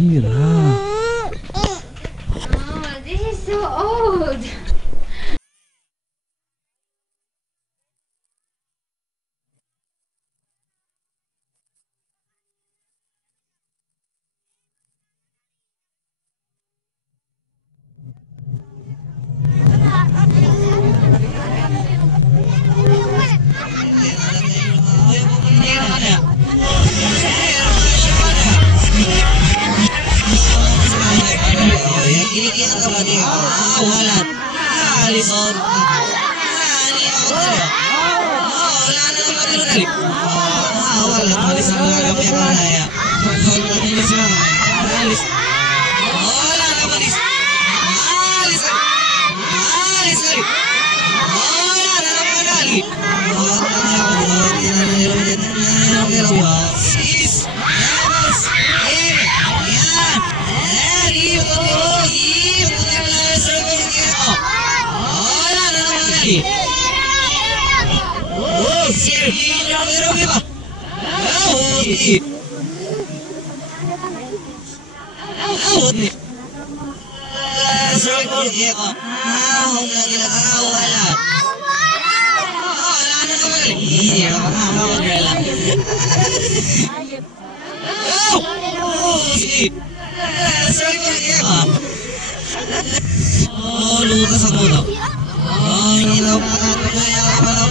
Ira. Oh, this is so old. Oh, lutas ako daw. Oh, hindi daw makakaya. Wala.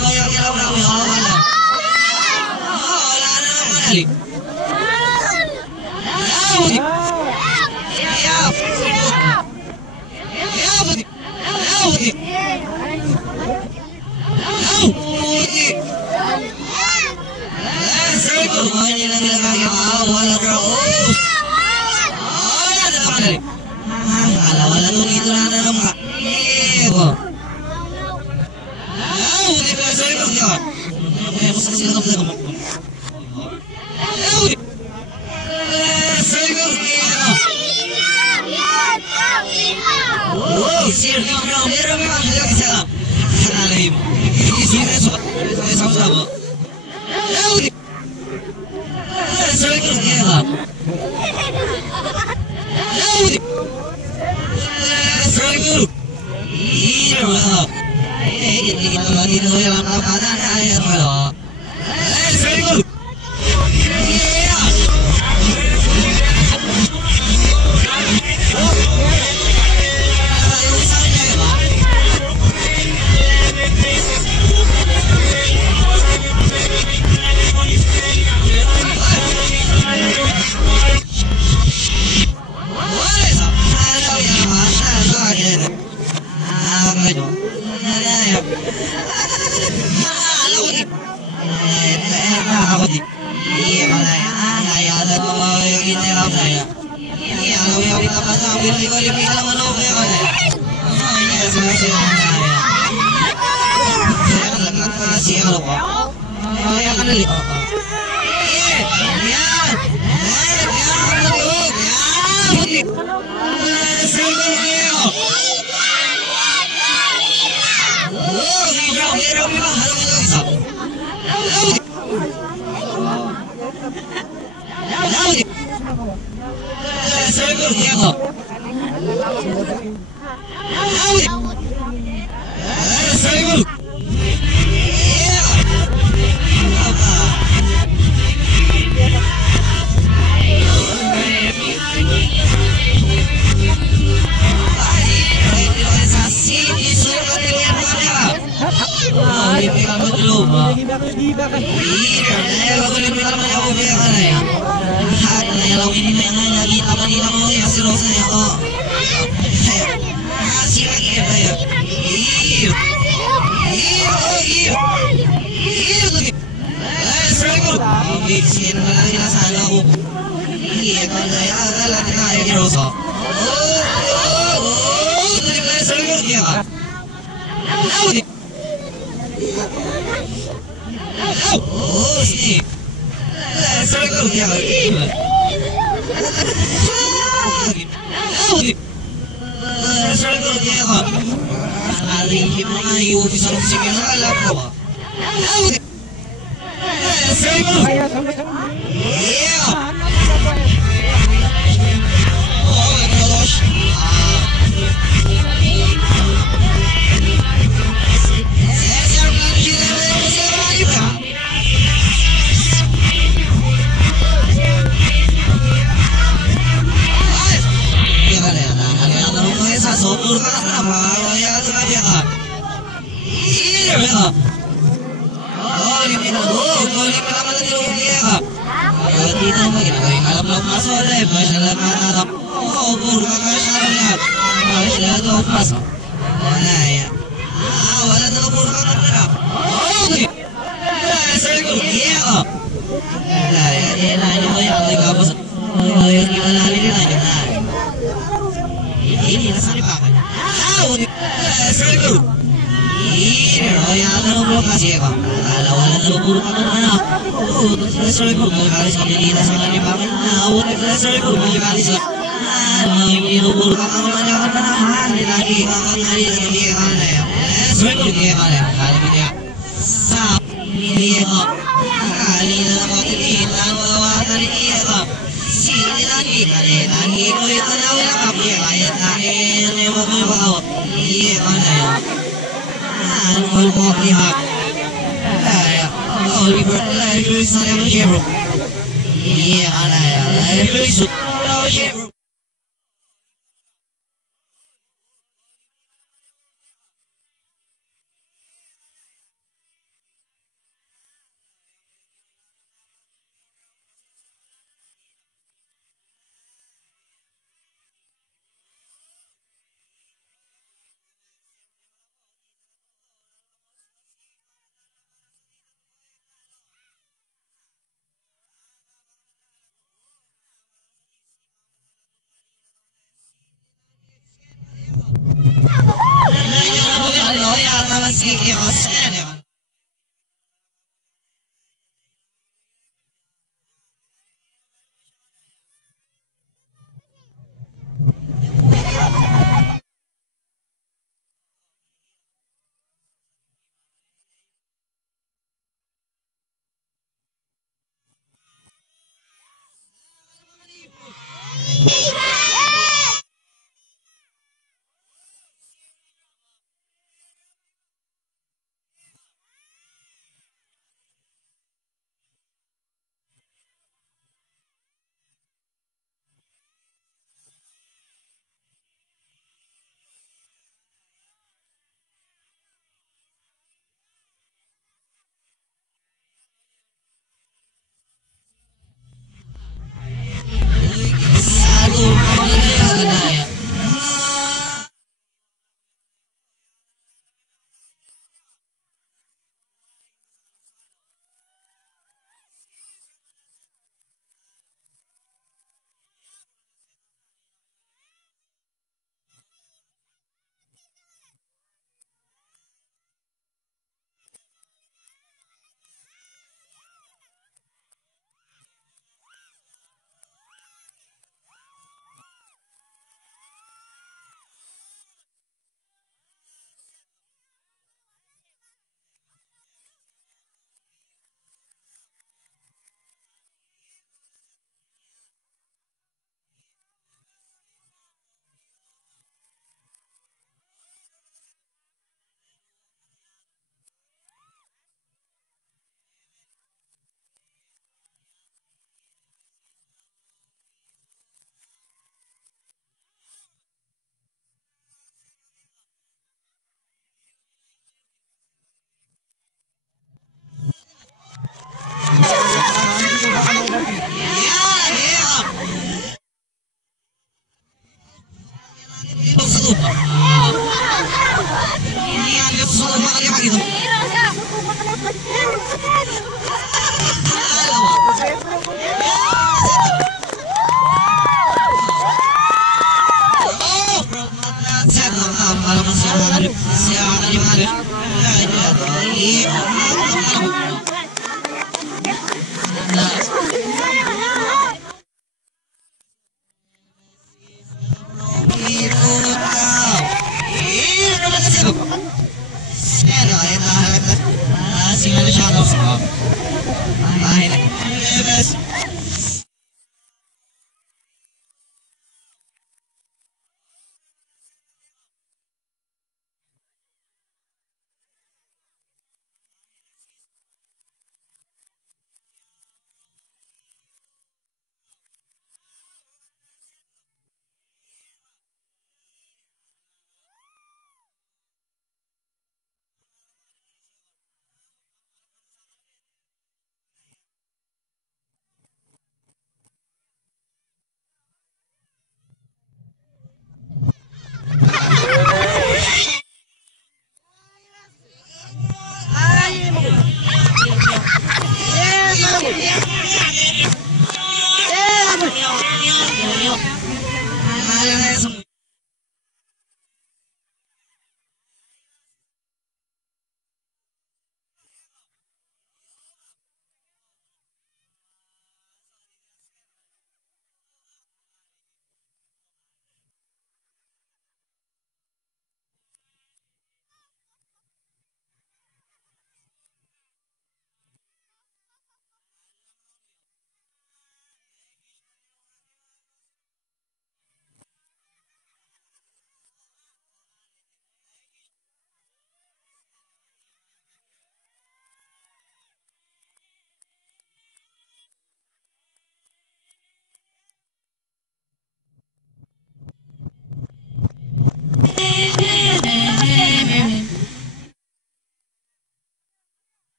Wala na naman ali.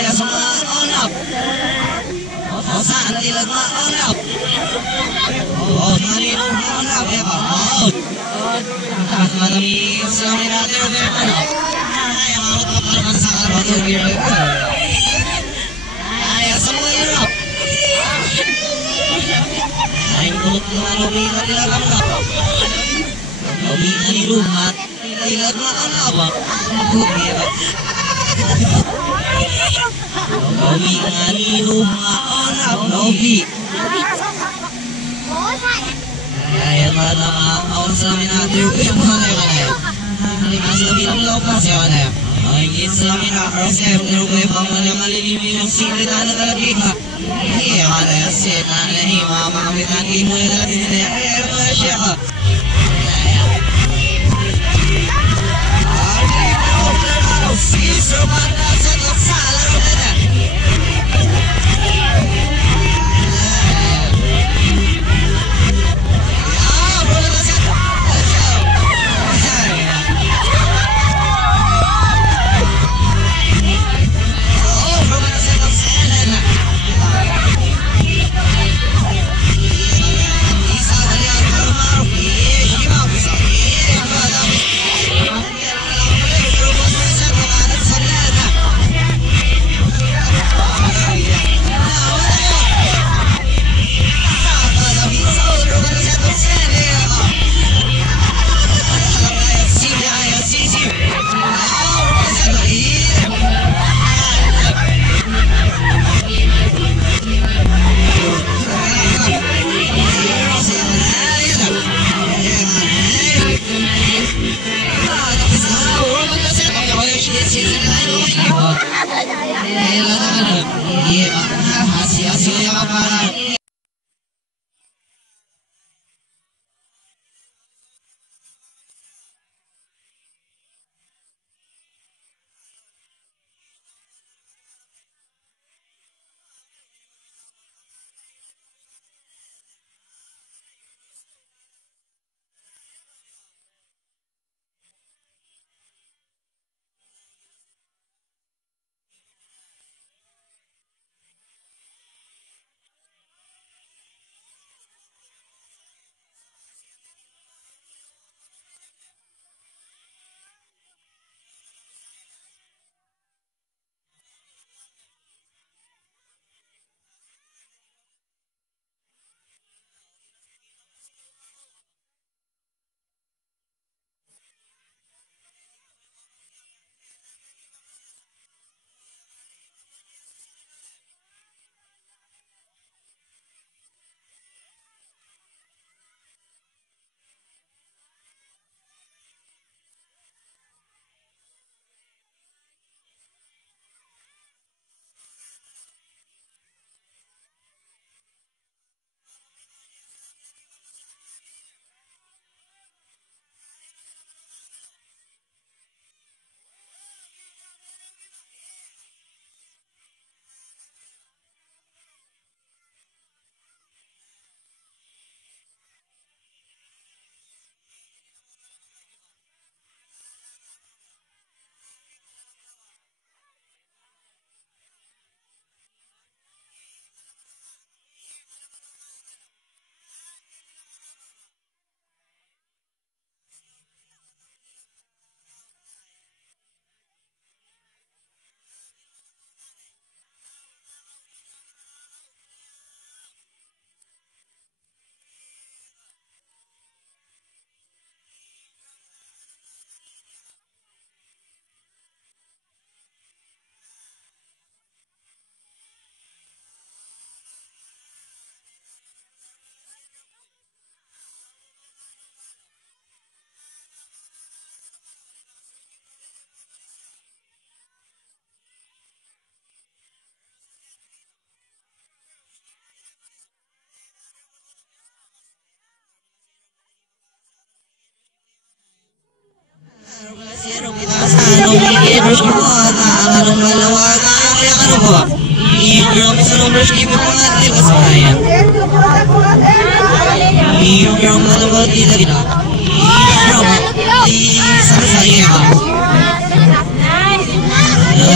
Ayo semua on up. Oh, sana dilag na on up. Oh, kanino on up ya ka. Oh. At madami sa amin natin on up. Ay, ang mga kapal sa kalabang gear. Ayo semua on up. Ay, kulot na lobi na dilag on up. Lobi na nilumat. Dilag na on up. Lobi na. Lobi nga nilumat on up. Lobi. Kaya mga kausapin natin yung mga kayo. Halikas na bilang pa siya na yun. Ay, sa amin na RCF na rin pang malilimin yung secret na nakalagay ka. Kaya ka na yung set na nahin, mga makapitan kayo mo yung natin na yung kaya mga siya ka. Siso man na sa kapsala rin na na.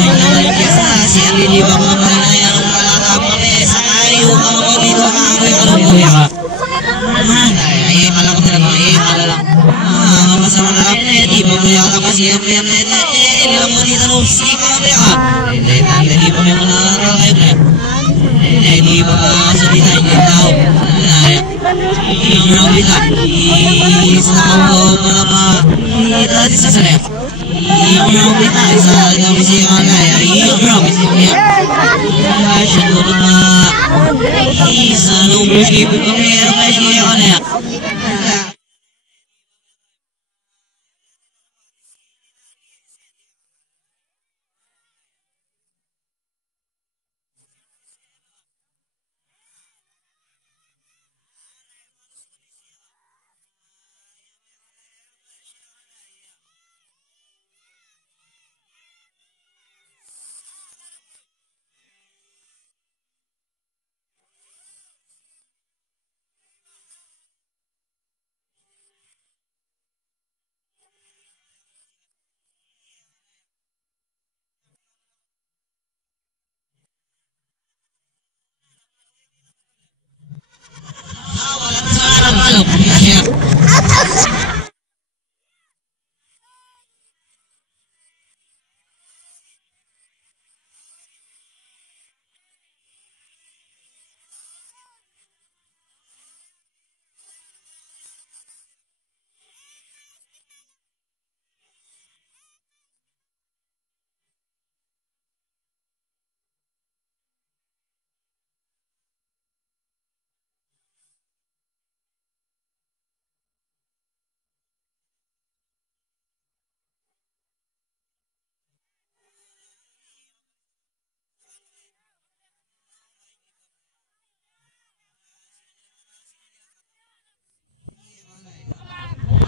Nice. Yes na, siya liliwa ko naman na yan ang palatang kami. Sakay, huwag ka mo dito ka ako yung alam ko yan. Ay, malako talaga, malala. Masama na kami na, di ba mo yata kasi yan, ilang mo dito no, sika kami ka. Hindi pa may malala kayo na. Hindi ba salita, hindi tao. Yung kita, isaw mo naman, dati sa sarap. Yung kita, isa kami siya kaya, yung promise mo yan. Siya ko na, isa nung busy po kami, kaya siya kaya.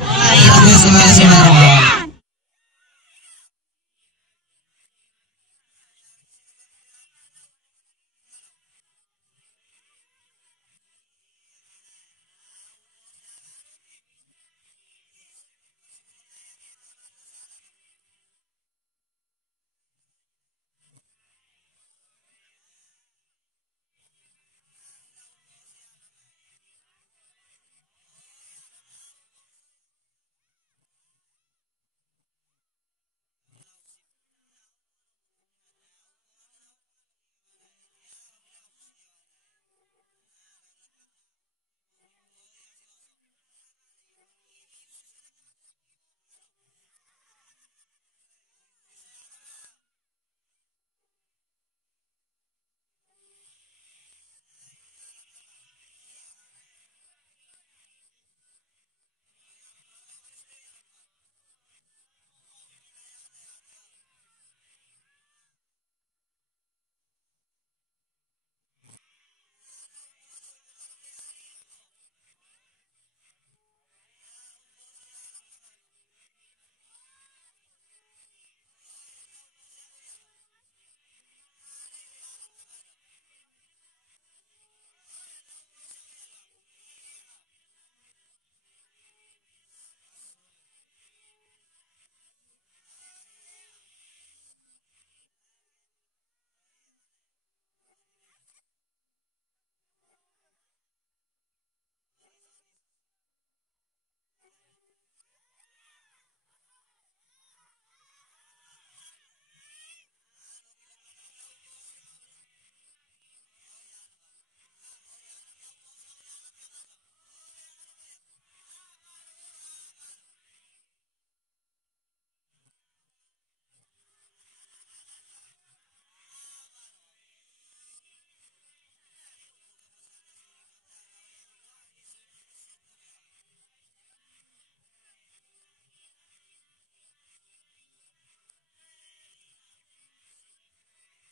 Ay, ako yung sumala si Mama.